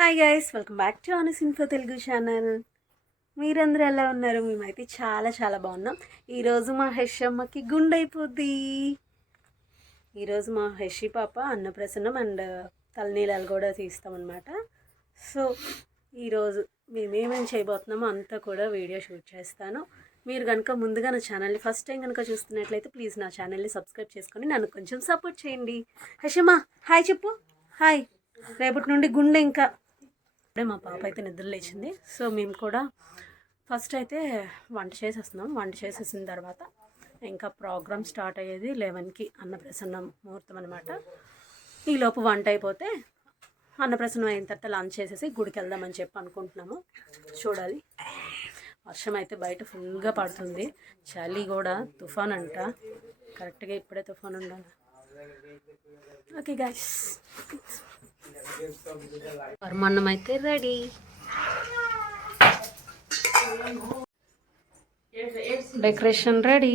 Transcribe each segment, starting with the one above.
Hi guys welcome back to Anas info Telugu channel మీరందరూ ఎలా ఉన్నారు? మేమైతే చాలా చాలా బాగున్నాం. ఈరోజు మా హెషమ్మకి గుండె అయిపోద్ది ఈరోజు మా హెషి పాప అన్నప్రసన్నం అండ్ తలనీలాలు కూడా తీస్తామన్నమాట. సో ఈరోజు మేమేమేమి చేయబోతున్నామో అంతా కూడా వీడియో షూట్ చేస్తాను. మీరు కనుక ముందుగా నా ఛానల్ని ఫస్ట్ టైం కనుక చూస్తున్నట్లయితే ప్లీజ్ నా ఛానల్ని సబ్స్క్రైబ్ చేసుకొని నన్ను కొంచెం సపోర్ట్ చేయండి. హషమా హాయ్ చెప్పు. హాయ్ రేపటి నుండి గుండె ఇంకా అప్పుడే మా పాప అయితే నిద్ర లేచింది. సో మేము కూడా ఫస్ట్ అయితే వంట చేసేస్తున్నాం. వంట చేసేసిన తర్వాత ఇంకా ప్రోగ్రామ్ స్టార్ట్ అయ్యేది లెవెన్కి అన్నప్రసన్నం ముహూర్తం అనమాట ఈలోపు వంట అయిపోతే అన్నప్రసన్నం అయిన తర్వాత లంచ్ చేసేసి గుడికి వెళ్దామని చెప్పి అనుకుంటున్నాము. చూడాలి. వర్షం అయితే బయట ఫుల్గా పడుతుంది. చలి కూడా తుఫాన్ అంట. కరెక్ట్గా ఇప్పుడే తుఫాన్ ఉండాలి. ఓకే గాయస్ పరమాన్నం అయితే రెడీ. Decoration ready.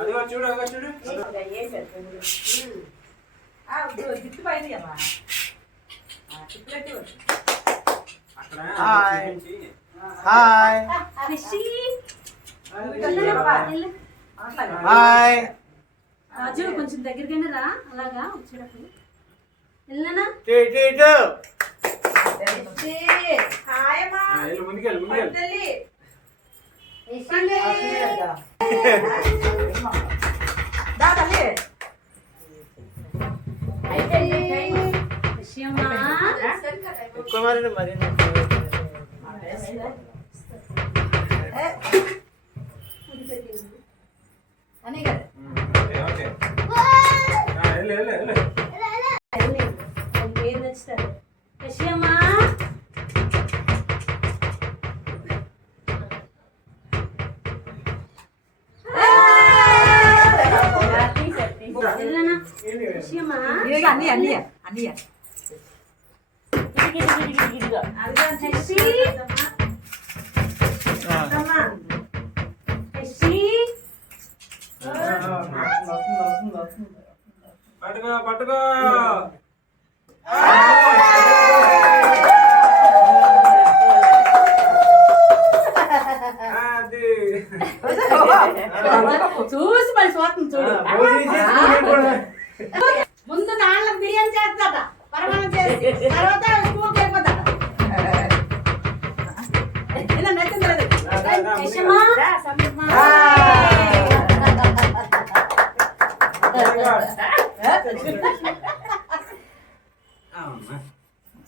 అదిగో చూడు అదిగో చూడు. అక్కడ హాయ్. హాయ్. హాయ్ రాజు కొంచెం దగ్గరికైనా రా. అలాగా వచ్చేటప్పుడు. వెళ్ళనా? టీ టీ టు. ఆ, వెళ్ళు ముందుకెళ్ళు ముందుకెళ్ళు. ఎక్కువ మరి మరి అన్ని అన్ని అన్ని పట్టుకో పట్టుకో అది చూసి మరి స్వాతం చూడు. ముందు నాన్నకు బిర్యానీ చేస్తాట పరమాణం చేసి తర్వాత స్కూల్కి వెళ్ళిపోతాట నచ్చింది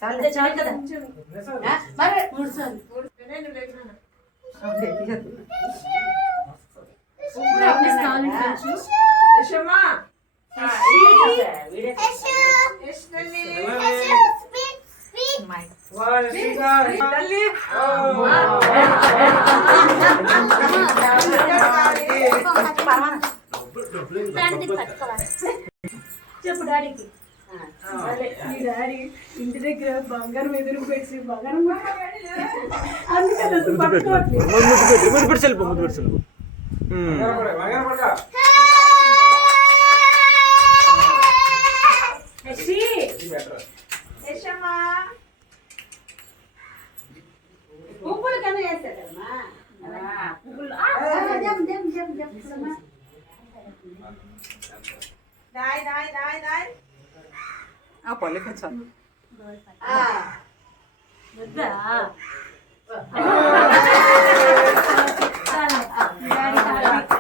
చాలు చాలు కదా. మరి మూడు సార్లు తల్లి చెప్పు డాడీకి. మీ డాడీ ఇంటి దగ్గర బంగారం ఎదురు పెట్టి బంగారం అందుకని दाई दाई दाई दाई। आ पले खछ आ. बद्दा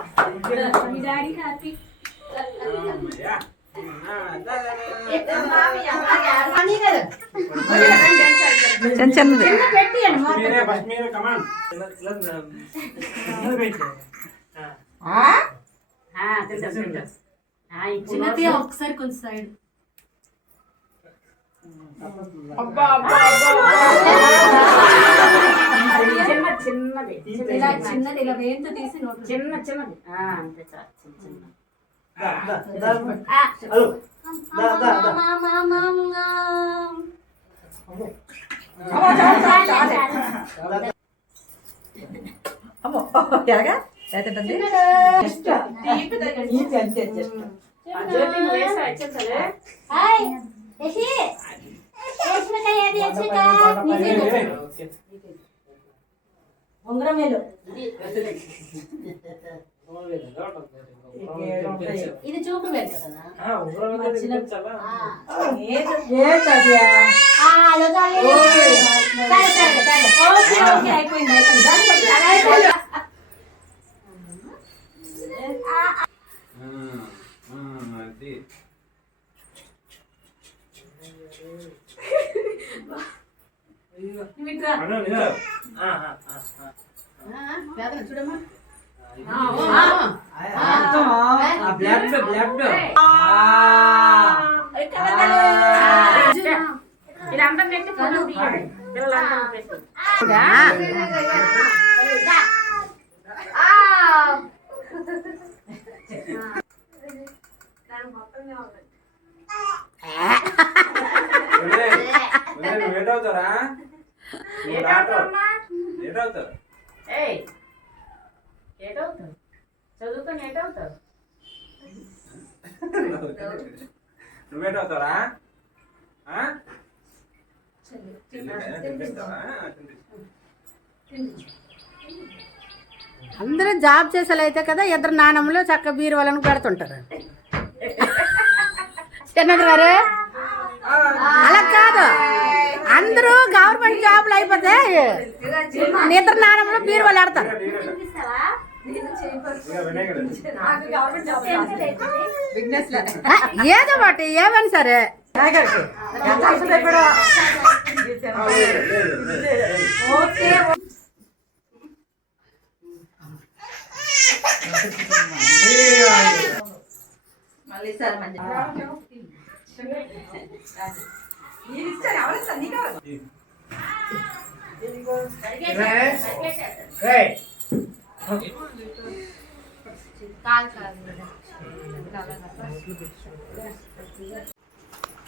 मिडाडी खाती एकदम मामी यहाँ यार पानी कर ಚಂದ ಚಂದ చిన్నది ఒకసారి కొంచెం సైడ్ చిన్న చిన్నది ఇలా చిన్నది ఇలా వేంతో తీసి నోట్ చిన్న చిన్నది. ఆ, అంతే చాలు చిన్న చిన్న. దా, దా, దా. హలో. దా, దా, దా. ఆ జ్యోతి నువ్వు వేసా వచ్చేసరే ఉంగరం వేలు ఇది చూపు అయిపోయింది అది. విట్రా. అను, నిజం. ఆ, ఆ, ఆ, ఆ. చూడమ్మా. ఆ, బ్లాక్ బ్లాక్. ఇదంతా పెట్టి ఫోటో తీయండి. పిల్లలంతా పెట్టి. ఏయ్ ఏటవుతావు చదువుకొని ఏటవుతావు నువ్వేట్ అవుతారా ఆ? చెల్లికైనా తినిపిస్తావా? అందరూ జాబ్ చేసేలు అయితే కదా ఇద్దరు నానమ్మలు చక్క బీరు వాళ్ళని పెడుతుంటారు. చిన్నది గారు? అలా కాదు. అందరూ గవర్నమెంట్ జాబ్లు అయిపోతే ఇద్దరు నానమ్మలు బీరు వాళ్ళు ఆడతారు. ఏదో ఒకటి ఏమైనా సరే.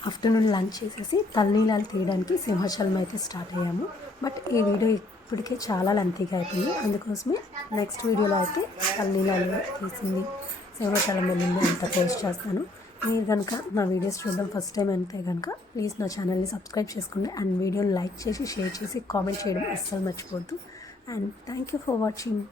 ఆఫ్టర్నూన్ లంచ్ చేసేసి తలనీలాలు తీయడానికి సింహాచలం అయితే స్టార్ట్ అయ్యాము. బట్ ఈ వీడియో ఇప్పటికే చాలా లెంతీగా అయిపోయింది. అందుకోసమే నెక్స్ట్ వీడియోలో అయితే తలనీలాలు తీసింది సింహాచలం వెళ్ళింది అంతా పోస్ట్ చేస్తాను. మీరు కనుక నా వీడియోస్ చూడడం ఫస్ట్ టైం అయితే కనుక ప్లీజ్ నా ఛానల్ని సబ్స్క్రైబ్ చేసుకోండి. అండ్ వీడియోని లైక్ చేసి షేర్ చేసి కామెంట్ చేయడం అస్సలు మర్చిపోవద్దు. And thank you for watching